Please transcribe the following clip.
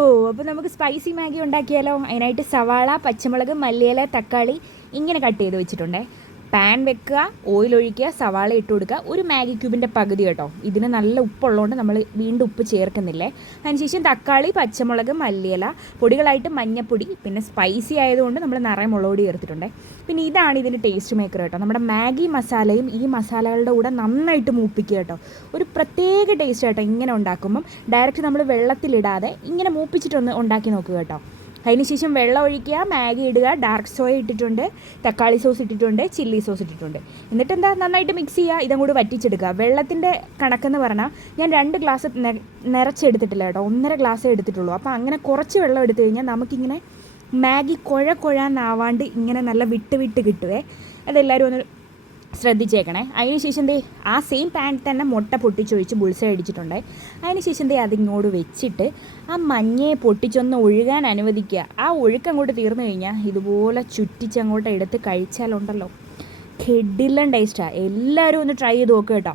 അപ്പോൾ നമുക്ക് spicy Maggi ഉണ്ടാക്കിയാലോ? അതിനായിട്ട് സവാള, പച്ചമുളക്, മല്ലിയില, തക്കാളി ഇങ്ങനെ കട്ട് ചെയ്ത് വെച്ചിട്ടുണ്ടേ. പാൻ വെക്കുക, ഓയിൽ ഒഴിക്കുക, സവാള ഇട്ട് കൊടുക്കുക. ഒരു മാഗി ക്യൂബിൻ്റെ പകുതി കേട്ടോ. ഇതിന് നല്ല ഉപ്പുള്ളതുകൊണ്ട് നമ്മൾ വീണ്ടും ഉപ്പ് ചേർക്കുന്നില്ലേ. അതിനുശേഷം തക്കാളി, പച്ചമുളക്, മല്ലിയില, പൊടികളായിട്ട് മഞ്ഞപ്പൊടി, പിന്നെ സ്പൈസി ആയതുകൊണ്ട് നമ്മൾ നിറയെ മുളക് പൊടി ചേർത്തിട്ടുണ്ട്. പിന്നെ ഇതാണ് ഇതിൻ്റെ ടേസ്റ്റ് മേക്കർ കേട്ടോ. നമ്മുടെ മാഗി മസാലയും ഈ മസാലകളുടെ കൂടെ നന്നായിട്ട് മൂപ്പിക്കുക കേട്ടോ. ഒരു പ്രത്യേക ടേസ്റ്റ് കേട്ടോ ഇങ്ങനെ ഉണ്ടാക്കുമ്പം. ഡയറക്റ്റ് നമ്മൾ വെള്ളത്തിലിടാതെ ഇങ്ങനെ മൂപ്പിച്ചിട്ടൊന്ന് ഉണ്ടാക്കി നോക്കുക കേട്ടോ. അതിനുശേഷം വെള്ളം ഒഴിക്കുക, മാഗി ഇടുക, ഡാർക്ക് സോയ ഇട്ടിട്ടുണ്ട്, തക്കാളി സോസ് ഇട്ടിട്ടുണ്ട്, ചില്ലി സോസ് ഇട്ടിട്ടുണ്ട്. എന്നിട്ട് എന്താ നന്നായിട്ട് മിക്സ് ചെയ്യുക. ഇതങ്ങോട്ട് വറ്റിച്ചെടുക്കുക. വെള്ളത്തിൻ്റെ കണക്കെന്ന് പറഞ്ഞാൽ ഞാൻ 2 ഗ്ലാസ് നിറച്ചെടുത്തിട്ടില്ല കേട്ടോ, 1.5 ഗ്ലാസ്സേ എടുത്തിട്ടുള്ളൂ. അപ്പോൾ അങ്ങനെ കുറച്ച് വെള്ളം എടുത്തു കഴിഞ്ഞാൽ നമുക്കിങ്ങനെ മാഗി കുഴാനാവാണ്ട് ഇങ്ങനെ നല്ല വിട്ട് വിട്ട് കിട്ടുവേ. അതെല്ലാവരും ഒന്ന് ശ്രദ്ധിച്ചേക്കണേ. അതിനുശേഷം ആ സെയിം പാനിൽ തന്നെ മുട്ട പൊട്ടിച്ചൊഴിച്ച് ബുൾസൈ അടിച്ചിട്ടുണ്ട്. അതിനുശേഷം അതിങ്ങോട്ട് വെച്ചിട്ട് ആ മഞ്ഞയെ പൊട്ടിച്ചൊന്ന് ഒഴുകാൻ അനുവദിക്കുക. ആ ഒഴുക്കങ്ങോട്ട് തീർന്നു കഴിഞ്ഞാൽ ഇതുപോലെ ചുറ്റിച്ചങ്ങോട്ട് എടുത്ത് കഴിച്ചാലുണ്ടല്ലോ കിടിലൻ ടേസ്റ്റാണ്. എല്ലാവരും ഒന്ന് ട്രൈ ചെയ്ത് നോക്കുക കേട്ടോ.